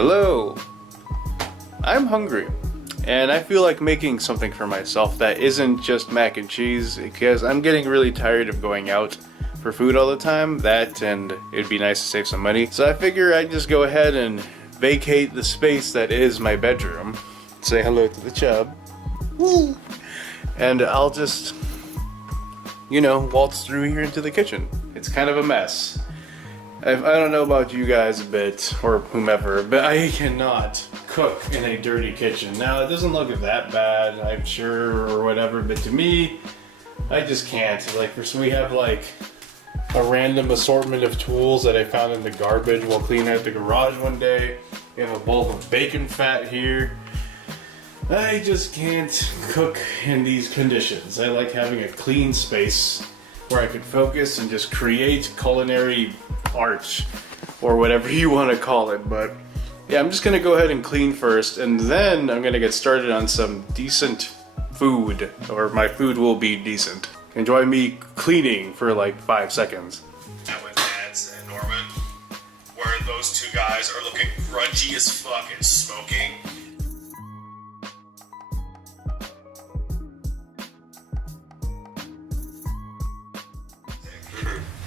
Hello. I'm hungry, and I feel like making something for myself that isn't just mac and cheese because I'm getting really tired of going out for food all the time. That, and it'd be nice to save some money. So I figure I'd just go ahead and vacate the space that is my bedroom. Say hello to the chub. And I'll just, you know, waltz through here into the kitchen. It's kind of a mess. I don't know about you guys a bit, or whomever, but I cannot cook in a dirty kitchen. Now, it doesn't look that bad, I'm sure, or whatever, but to me, I just can't. Like, we have like a random assortment of tools that I found in the garbage while cleaning out the garage one day. We have a bowl of bacon fat here. I just can't cook in these conditions. I like having a clean space where I could focus and just create culinary art, or whatever you want to call it. But yeah, I'm just gonna go ahead and clean first, and then I'm gonna get started on some decent food, or my food will be decent. Enjoy me cleaning for like 5 seconds. With Mads and Norman, where those two guys are looking grungy as fuck and smoking.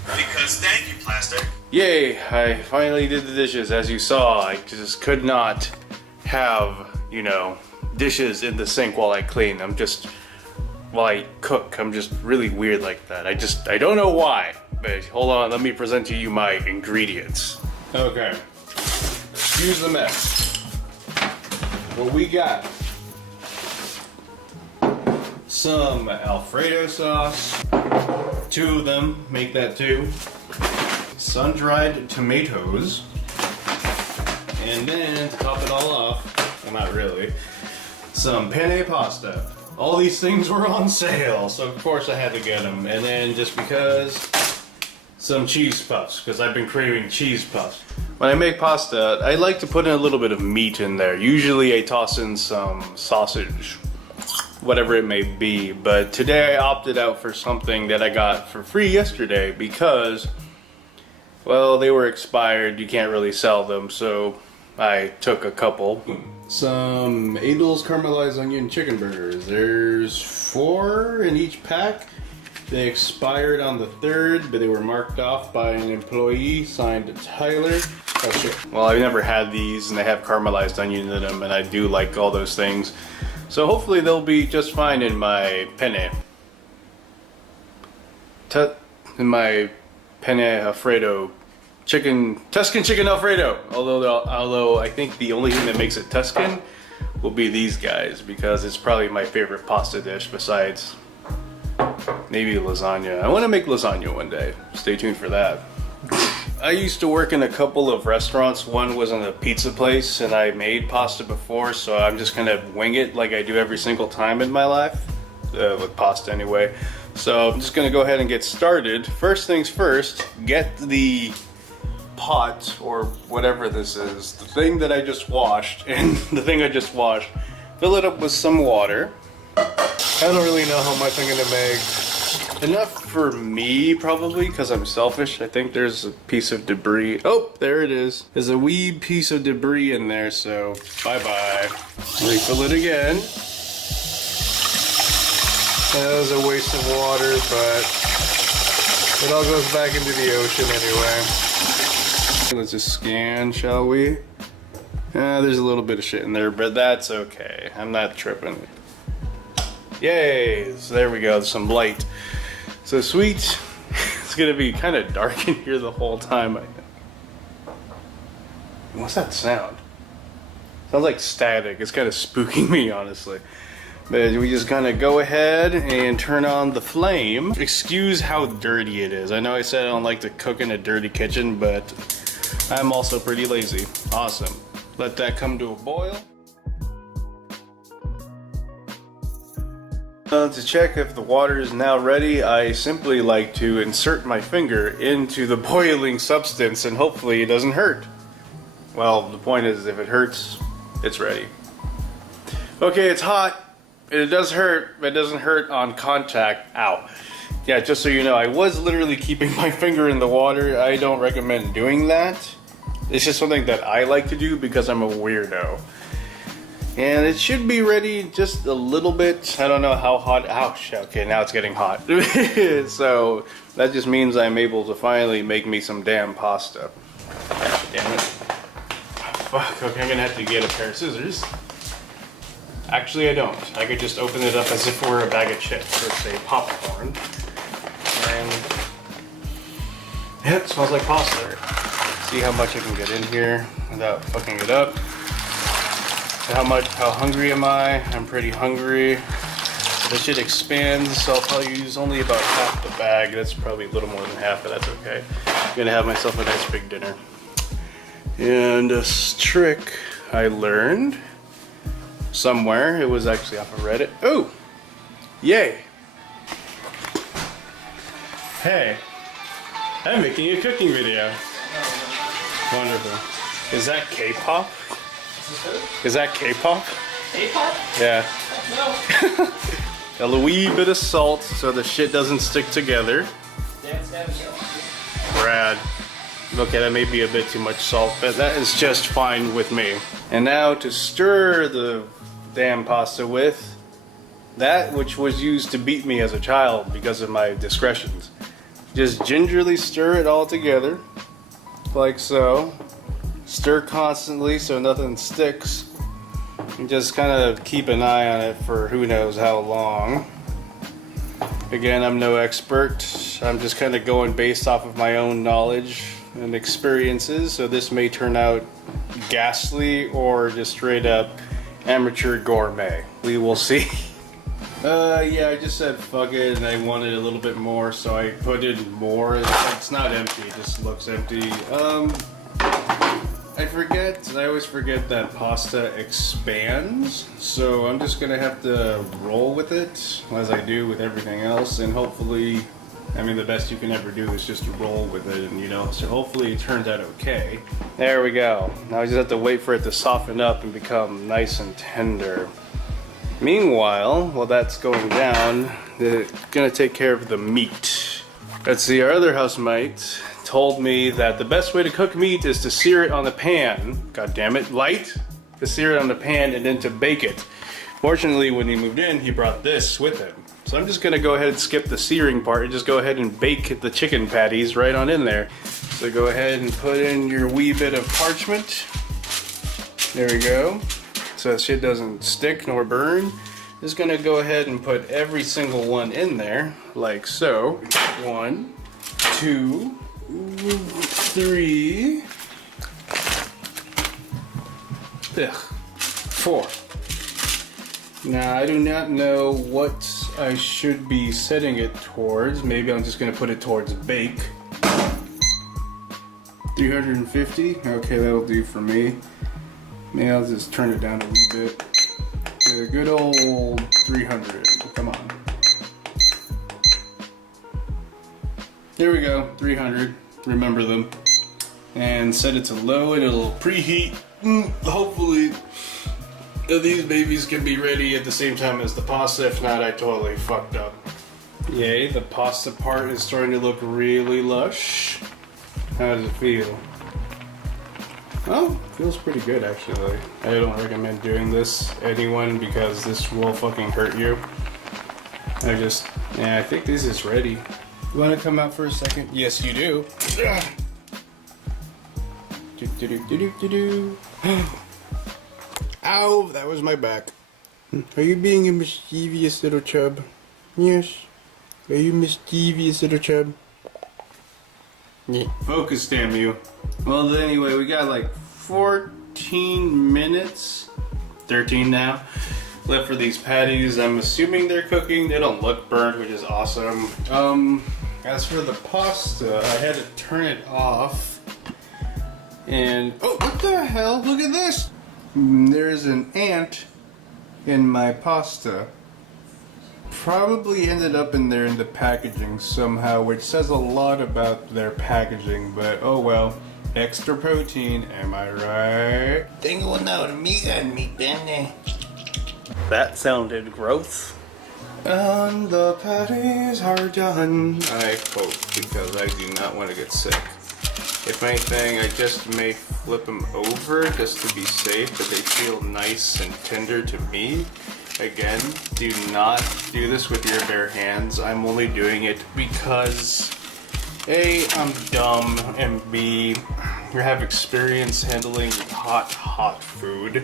Because thank you, plastic. Yay, I finally did the dishes. As you saw, I just could not have, you know, dishes in the sink while I clean. While I cook, I'm just really weird like that. I don't know why, but hold on, let me present to you my ingredients. Okay, excuse the mess. What we got? Some Alfredo sauce. 2 of them, make that 2. Sun-dried tomatoes. And then, to top it all off, well, not really, some penne pasta. All these things were on sale, so of course I had to get them. And then, just because, some cheese puffs, because I've been craving cheese puffs. When I make pasta, I like to put in a little bit of meat in there. Usually I toss in some sausage, whatever it may be, but today I opted out for something that I got for free yesterday because, well, they were expired. You can't really sell them, so I took a couple. Some Adel's caramelized onion chicken burgers. There's 4 in each pack. They expired on the 3rd, but they were marked off by an employee, signed Tyler. Oh shit. Well, I've never had these, and they have caramelized onion in them, and I do like all those things. So hopefully they'll be just fine in my penne. In my penne Alfredo Tuscan chicken Alfredo. Although I think the only thing that makes it Tuscan will be these guys, because it's probably my favorite pasta dish besides maybe lasagna. I want to make lasagna one day. Stay tuned for that. I used to work in a couple of restaurants. One was in a pizza place, and I made pasta before, so I'm just gonna wing it like I do every single time in my life, with pasta anyway. So I'm just gonna go ahead and get started. First things first, get the pot, or whatever this is, the thing that I just washed, and the thing I just washed, fill it up with some water. I don't really know how much I'm gonna make. Enough for me, probably, because I'm selfish. I think there's a piece of debris. Oh, there it is. There's a wee piece of debris in there, so bye-bye. Refill it again. That was a waste of water, but it all goes back into the ocean anyway. Let's just scan, shall we? There's a little bit of shit in there, but that's okay. I'm not tripping. Yay! So there we go, some light. So sweet. It's gonna be kind of dark in here the whole time. What's that sound? Sounds like static. It's kind of spooking me, honestly. But we just gonna go ahead and turn on the flame. Excuse how dirty it is. I know I said I don't like to cook in a dirty kitchen, but I'm also pretty lazy. Awesome. Let that come to a boil. To check if the water is now ready, I simply like to insert my finger into the boiling substance, and hopefully it doesn't hurt. Well, the point is, if it hurts, it's ready. Okay, it's hot. It does hurt, but it doesn't hurt on contact. Ow. Yeah, just so you know, I was literally keeping my finger in the water. I don't recommend doing that. It's just something that I like to do because I'm a weirdo. And it should be ready just a little bit. I don't know how hot. Ouch. Okay, now it's getting hot. So that just means I'm able to finally make me some damn pasta. Damn it. Fuck, okay, I'm gonna have to get a pair of scissors. Actually, I don't. I could just open it up as if it were a bag of chips or say popcorn. And yeah, it smells like pasta. See how much I can get in here without fucking it up. How hungry am I? I'm pretty hungry. This shit expands, so I'll probably use only about half the bag. That's probably a little more than half, but that's okay. I'm gonna have myself a nice big dinner. And a trick I learned somewhere. It was actually off of Reddit. Oh! Yay! Hey! I'm making a cooking video. Wonderful. Is that K-pop? Is that K-pop? K-pop? Yeah. No. A wee bit of salt so the shit doesn't stick together. Brad. Okay, that may be a bit too much salt, but that is just fine with me. And now to stir the damn pasta with that which was used to beat me as a child because of my discretions. Just gingerly stir it all together, like so. Stir constantly so nothing sticks. And just kind of keep an eye on it for who knows how long. Again, I'm no expert. I'm just kind of going based off of my own knowledge and experiences, so this may turn out ghastly or just straight up amateur gourmet. We will see. Yeah, I just said fuck it and I wanted a little bit more, so I put in more. It's not empty, it just looks empty. I always forget that pasta expands, so I'm just gonna have to roll with it as I do with everything else, and hopefully, I mean, the best you can ever do is just to roll with it, and so hopefully it turns out okay. There we go. Now I just have to wait for it to soften up and become nice and tender. Meanwhile, while that's going down, they're gonna take care of the meat. Let's see, our other housemate told me that the best way to cook meat is to sear it on the pan. God damn it, light? To sear it on the pan and then to bake it. Fortunately, when he moved in, he brought this with him. So I'm just gonna go ahead and skip the searing part and just go ahead and bake the chicken patties right on in there. So go ahead and put in your wee bit of parchment. There we go. So that shit doesn't stick nor burn. Just gonna go ahead and put every single one in there, like so. 1, 2, 3, 4. Now I do not know what I should be setting it towards. Maybe I'm just gonna put it towards bake. 350. Okay, that'll do for me. Maybe I'll just turn it down a wee bit. The good old 300. Come on. There we go, 300. Remember them. And set it to low and it'll preheat. Hopefully these babies can be ready at the same time as the pasta. If not, I totally fucked up. Yay, the pasta part is starting to look really lush. How does it feel? Oh, feels pretty good actually. I don't recommend doing this to anyone because this will fucking hurt you. I think this is ready. You want to come out for a second? Yes, you do. Ow, that was my back. Are you being a mischievous little chub? Yes. Are you mischievous little chub? Yeah. Focus, damn you. Well, then anyway, we got like 14 minutes, 13 now, left for these patties. I'm assuming they're cooking. They don't look burnt, which is awesome. As for the pasta, I had to turn it off. And, oh, what the hell? Look at this! There's an ant in my pasta. Probably ended up in there in the packaging somehow, which says a lot about their packaging, but oh well. Extra protein, am I right? Tengo una hormiga en mi pene. That sounded gross. And the patties are done. I hope, because I do not want to get sick. If anything, I just may flip them over just to be safe, but they feel nice and tender to me. Again, do not do this with your bare hands. I'm only doing it because A, I'm dumb, and B, I have experience handling hot food.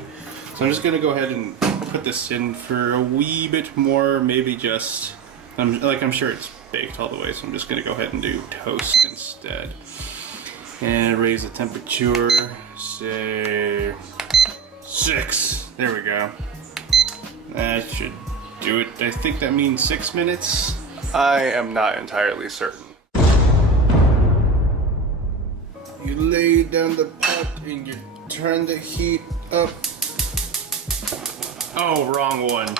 So I'm just gonna go ahead and put this in for a wee bit more, maybe just, I'm sure it's baked all the way, so I'm just gonna go ahead and do toast instead. And raise the temperature, say 6. There we go. That should do it. I think that means 6 minutes. I am not entirely certain. You lay down the pot and you turn the heat up. Oh, wrong one.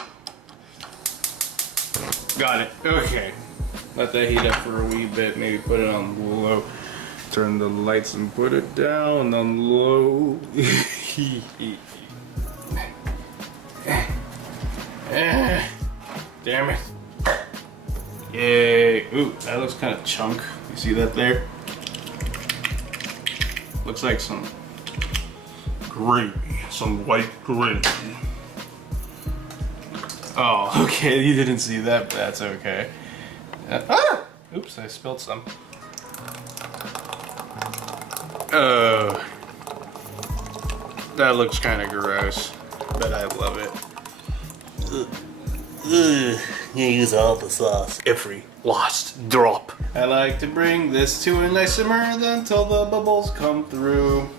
Got it. Okay. Let that heat up for a wee bit. Maybe put it on low. Turn the lights and put it down on low. Damn it. Yay. Ooh, that looks kind of chunk. You see that there? Looks like some gravy. Some white gravy. Oh, okay. You didn't see that, but that's okay. Oops, I spilled some. Oh. That looks kind of gross, but I love it. You use all the sauce. Every last drop. I like to bring this to a nice simmer until the bubbles come through.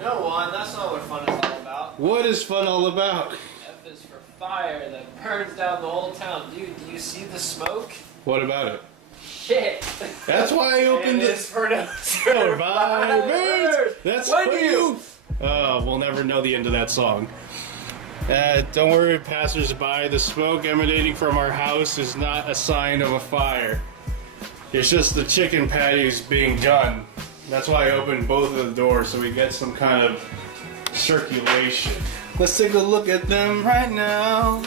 No, Juan, that's not what fun is all about. What is fun all about? F is for fire that burns down the whole town. Dude, do you see the smoke? What about it? Shit. That's why I opened it. it. Is for no Survivors. That's when for you. Oh, we'll never know the end of that song. Don't worry, passersby. The smoke emanating from our house is not a sign of a fire. It's just the chicken patties being done. That's why I opened both of the doors, so we get some kind of circulation. Let's take a look at them right now.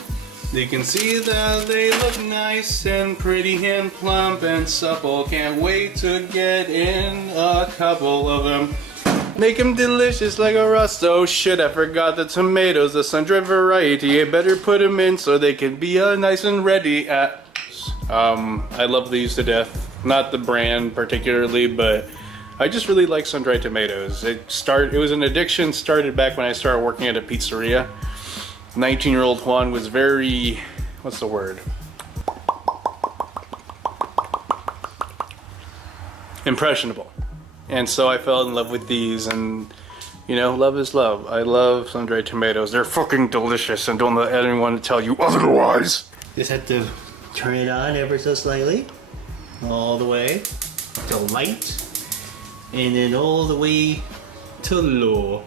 You can see that they look nice and pretty and plump and supple. Can't wait to get in a couple of them. Make them delicious like a rust. Oh shit, I forgot the tomatoes, the sun-dried variety. I better put them in so they can be nice and ready. I love these to death. Not the brand particularly, but I just really like sun-dried tomatoes. It was an addiction, started back when I started working at a pizzeria. 19-year-old Juan was very, what's the word? Impressionable. And so I fell in love with these, and you know, love is love. I love sun-dried tomatoes. They're fucking delicious, and don't let anyone tell you otherwise. Just have to turn it on ever so slightly. All the way to light. And then all the way to low.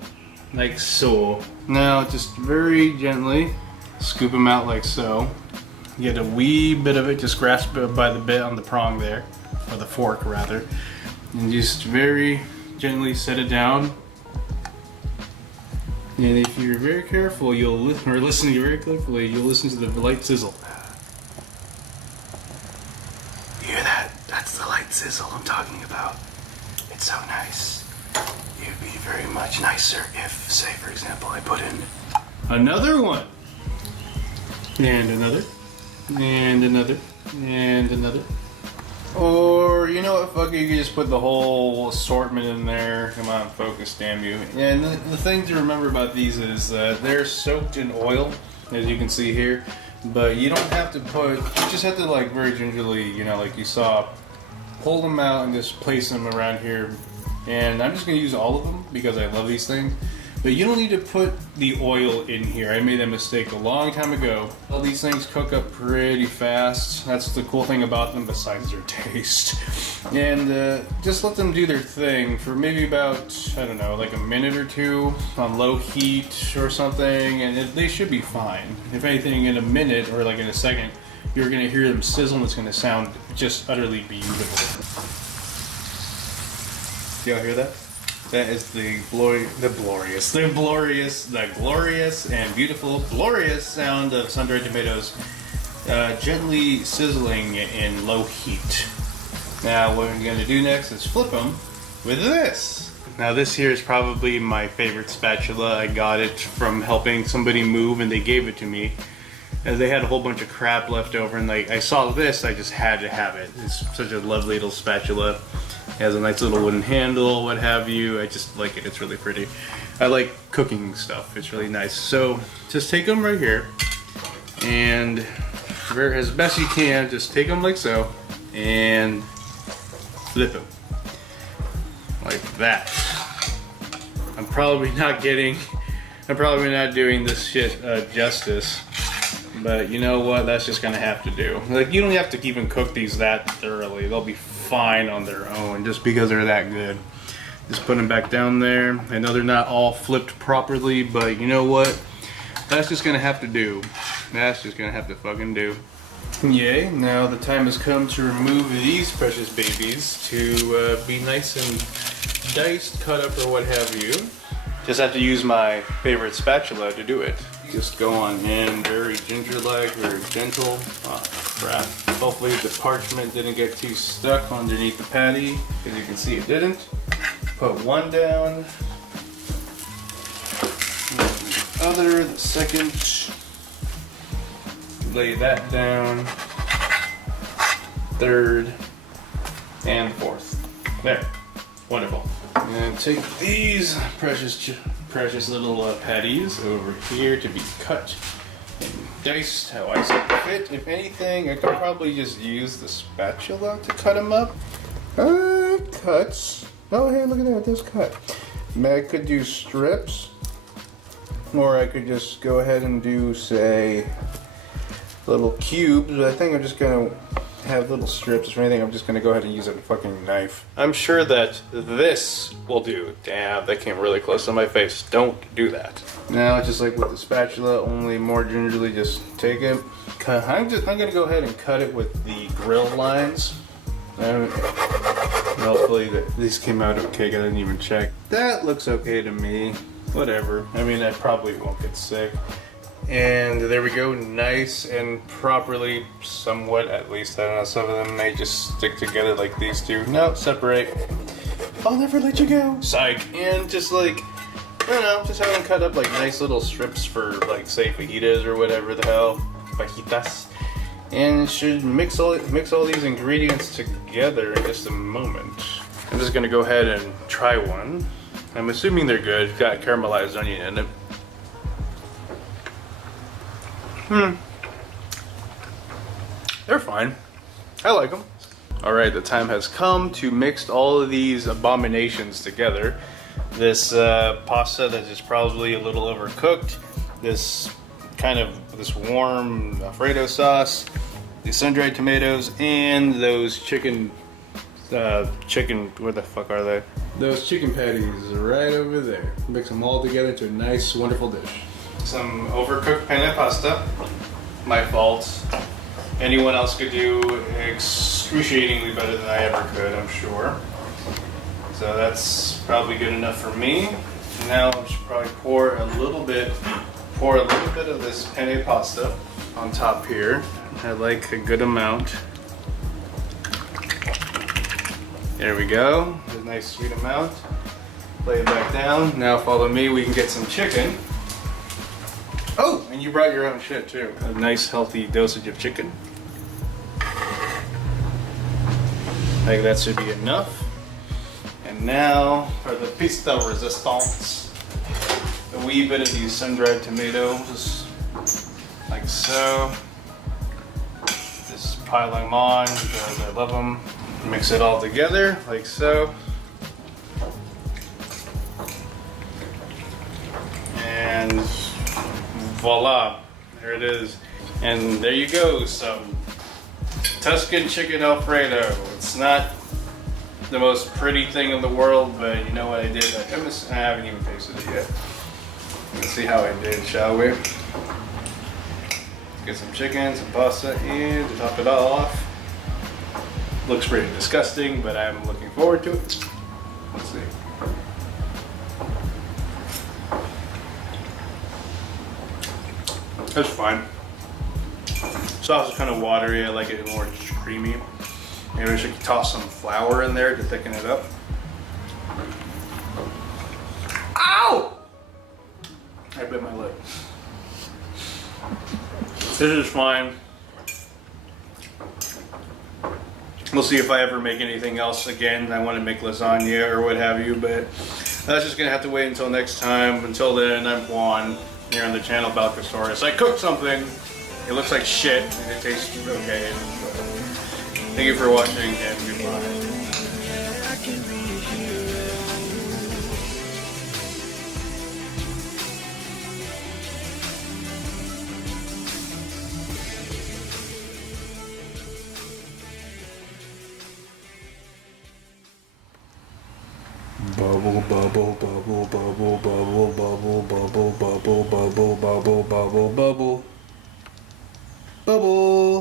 Like so. Now, just very gently scoop them out like so. Get a wee bit of it, just grasp it by the bit on the prong there, or the fork rather. And just very gently set it down. And if you're very careful, you'll listen, or listening very carefully, you'll listen to the light sizzle. You hear that? That's the light sizzle I'm talking about. It's so nice. It would be very much nicer if, say, for example, I put in another one. And another. And another. And another. Or, you know what, fuck it, you can just put the whole assortment in there. Come on, focus, damn you. And the thing to remember about these is that they're soaked in oil, as you can see here. But you don't have to you just have to, like, very gingerly, you know, like you saw, pull them out and just place them around here. And I'm just going to use all of them because I love these things. But you don't need to put the oil in here. I made that mistake a long time ago. All these things cook up pretty fast. That's the cool thing about them besides their taste. And just let them do their thing for maybe about, I don't know, like a minute or two on low heat or something. And they should be fine. If anything, in a minute or like in a second, you're going to hear them sizzle and it's going to sound just utterly beautiful. Y'all hear that? That is the glorious and beautiful, glorious sound of sun-dried tomatoes gently sizzling in low heat. Now what we're going to do next is flip them with this. Now this here is probably my favorite spatula. I got it from helping somebody move and they gave it to me. As they had a whole bunch of crap left over and like I saw this, I just had to have it. It's such a lovely little spatula. It has a nice little wooden handle, what have you. I just like it, it's really pretty. I like cooking stuff, it's really nice. So just take them right here and as best you can, just take them like so and flip them. Like that. I'm probably not doing this shit justice, but you know what? That's just gonna have to do. Like, you don't have to even cook these that thoroughly. They'll be fine on their own just because they're that good. Just put them back down there. I know they're not all flipped properly, but you know what? That's just gonna have to do. That's just gonna have to fucking do. Yay, now the time has come to remove these precious babies to be nice and diced, cut up, or what have you. Just have to use my favorite spatula to do it. Just go on in very ginger-like, very gentle. Oh, crap. Hopefully the parchment didn't get too stuck underneath the patty. As you can see, it didn't. Put one down. The second. Lay that down. Third. And fourth. There. Wonderful. And take these precious little patties over here to be cut and diced how I see fit. If anything, I could probably just use the spatula to cut them up. Cuts. Oh, hey, look at that. This cut. I could do strips, or I could just go ahead and do, say, little cubes. But I think I'm just gonna have little strips. If anything, I'm just gonna go ahead and use a fucking knife. I'm sure that this will do. Damn, that came really close to my face. Don't do that. Now, just like with the spatula, only more gingerly, just take it. I'm gonna go ahead and cut it with the grill lines. Hopefully these came out okay. I didn't even check. That looks okay to me. Whatever. I mean, I probably won't get sick. And there we go, nice and properly, somewhat at least. I don't know, some of them may just stick together like these two. No, separate. I'll never let you go. Psych. And just like, I don't know, just have them cut up like nice little strips for like, say, fajitas or whatever the hell. Fajitas. And should mix all these ingredients together in just a moment. I'm just gonna go ahead and try one. I'm assuming they're good. It's got caramelized onion in it. They're fine. I like them. Alright, the time has come to mix all of these abominations together. This pasta that is probably a little overcooked. This warm Alfredo sauce. The sun-dried tomatoes and those chicken, where the fuck are they? Those chicken patties right over there. Mix them all together into a nice, wonderful dish. Some overcooked penne pasta. My fault. Anyone else could do excruciatingly better than I ever could, I'm sure. So that's probably good enough for me. Now I should probably pour a little bit of this penne pasta on top here. I like a good amount. There we go. A nice sweet amount. Lay it back down. Now follow me. We can get some chicken. Oh, and you brought your own shit too. A nice healthy dosage of chicken. I think that should be enough. And now for the piece de resistance. A wee bit of these sun-dried tomatoes, like so. Just pile them on because I love them. Mix it all together, like so. And voila, there it is. And there you go, some Tuscan chicken Alfredo. It's not the most pretty thing in the world, but you know what I did? I haven't even tasted it yet. Let's see how I did, shall we? Let's get some chicken, some pasta, and to top it all off. Looks pretty disgusting, but I'm looking forward to it. Let's see. That's fine. Sauce is kind of watery. I like it more creamy. Maybe I should toss some flour in there to thicken it up. This is fine. We'll see if I ever make anything else again. I want to make lasagna or what have you, but that's just gonna have to wait until next time. Until then, I'm Juan here on the channel Balcosaurus. I cooked something. It looks like shit and it tastes okay. Thank you for watching and goodbye. Bubble, bubble, bubble, bubble, bubble, bubble, bubble, bubble, bubble, bubble, bubble, bubble, bubble.